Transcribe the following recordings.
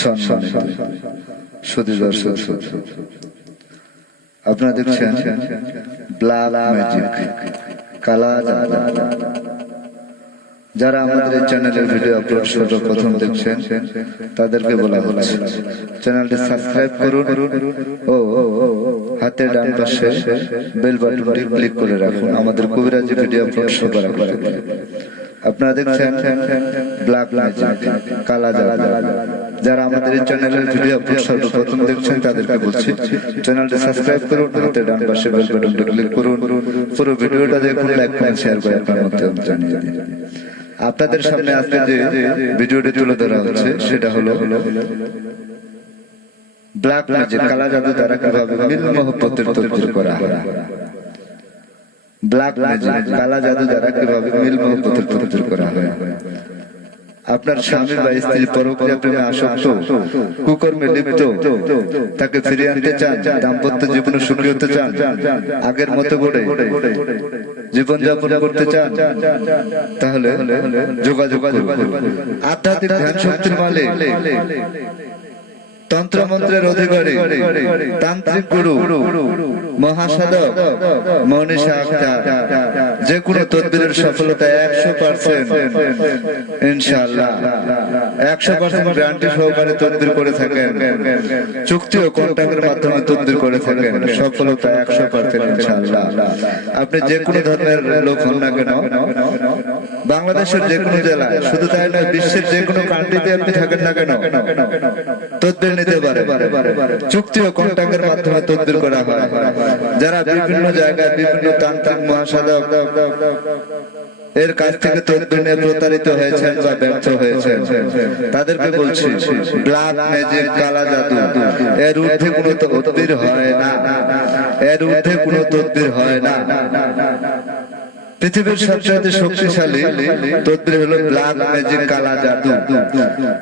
সম্মানিত সুধী দর্শক, আপনারা দেখছেন ব্ল্যাক ম্যাজিক কালা জাদু। যারা আমাদের এই চ্যানেলের ভিডিও আপলোড সর্বপ্রথম দেখছেন তাদেরকে বলা হচ্ছে চ্যানেলটি সাবস্ক্রাইব করুন ও হাতের ডান পাশে বেল বাটনটি ক্লিক করে রাখুন আমাদের কবিরাজি ভিডিও আপলোড সবার আগে। আপনারা দেখছেন ব্ল্যাক ম্যাজিক কালা জাদু। যারা আমাদের এই চ্যানেলের ভিডিও আপলোড সর্বপ্রথম দেখছেন তাদেরকে বলছি চ্যানেলটি সাবস্ক্রাইব করুন, হাতের ডান পাশে বেল বাটনটি ক্লিক করুন, পুরো ভিডিওটা দেখুন, লাইক কমেন্ট শেয়ার করে আপনার মতামত জানিয়ে দিন। আপনাদের সামনে আজকে যে ভিডিওটি তুলে ধরা হচ্ছে সেটা হলো ব্ল্যাক ম্যাজিক কালা জাদু দ্বারা কিভাবে মিল মহব্বতের তদবির করা হয়। ব্ল্যাক ম্যাজিক কালা জাদু দ্বারা কিভাবে মিল মহব্বতের তদবির করা হয়। আপনার স্বামী বা স্ত্রী পরকীয়া প্রেমে আসক্ত, কুকর্মে লিপ্ত, তাকে ফিরিয়ে আনতে চান, দাম্পত্য জীবনে সুখী হতে চান, আগের মতো করে জীবন যাপন করতে চান, তাহলে যোগাযোগ করুন। আধ্যাত্মিক ধ্যান শক্তির মালিক, তন্ত্র মন্ত্রের অধিকারী, তান্ত্রিক গুরু, মহাসাধক মনীষা আক্তার যে কোনো তদবিরের সফলতা 100% ইনশাআল্লাহ 100% গ্যারান্টি সহকারে তদবির করে থাকেন। চুক্তি ও কন্ট্রাক্টের মাধ্যমে তদবির করে থাকেন, সফলতা 100% ইনশাআল্লাহ। আপনি যে কোনো ধর্মের লোক হন না কেন, বাংলাদেশের যে কোনো জেলায়, শুধু তাই নয় বিশ্বের যে কোনো কান্ট্রিতে আপনি থাকেন না কেন, তদবির নিতে পারে। চুক্তি ও কন্ট্রাক্টের মাধ্যমে তদবির করা হয়। যারা বিভিন্ন জায়গায় বিভিন্ন তান্ত্রিক মহাসাধক এর কাছ থেকে তদবির নিয়ে প্রতারিত হয়েছেন বা ব্যর্থ হয়েছেন, তাদেরকে বলছি ব্ল্যাক ম্যাজিক কালা জাদু এর ঊর্ধ্বে কোনো তদবির হয় না, এর ঊর্ধ্বে কোনো তদবির হয় না। পৃথিবীর সবচেয়ে শক্তিশালী তদবির হলো ব্ল্যাক ম্যাজিক কালা জাদু।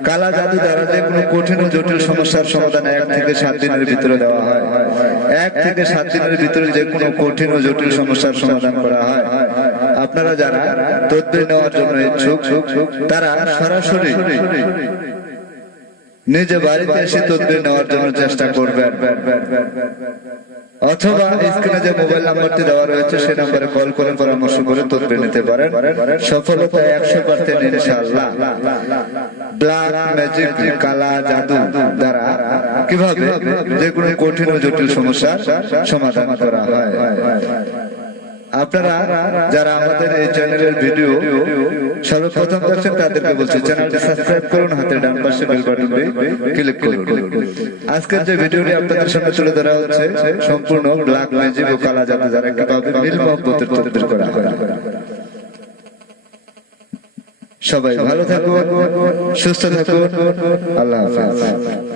কালা জাদু দ্বারা যে কোনো কঠিন ও জটিল সমস্যার সমাধান 1 থেকে 7 দিনের ভিতরে দেওয়া হয়। 1 থেকে 7 দিনের ভিতরে যে কোনো কঠিন ও জটিল সমস্যার সমাধান করা হয়। আপনারা যারা তদবির নেওয়ার জন্য ইচ্ছুক তারা সরাসরি নিজে বাড়িতে এসে তদবির নেওয়ার জন্য চেষ্টা করবেন, অথবা স্ক্রিনে যে মোবাইল নাম্বারটি দেওয়া রয়েছে সেই নম্বরে কল করে পরামর্শ করে তদবির নিতে পারেন। সফলতা 100% ইনশাআল্লাহ। ব্ল্যাক ম্যাজিক কালা জাদু দ্বারা কিভাবে যে কোনো কঠিন ও জটিল সমস্যার সমাধান করা হয়। আপনারা যারা আমাদের এই চ্যানেলের ভিডিও সর্বপ্রথম দেখছেন তাদেরকে বলছি চ্যানেলটি সাবস্ক্রাইব করুন, হাতের ডান পাশে বেল বাটনটি ক্লিক করুন। আজকের যে ভিডিওটি আপনাদের সামনে তুলে ধরা হচ্ছে সম্পূর্ণ ব্ল্যাক ম্যাজিক ও কালা জাদু দ্বারা কিভাবে মিল মহব্বতের তদবির করা হয়। সবাই ভালো থাকুন, সুস্থ থাকুন, আল্লাহ হাফেজ।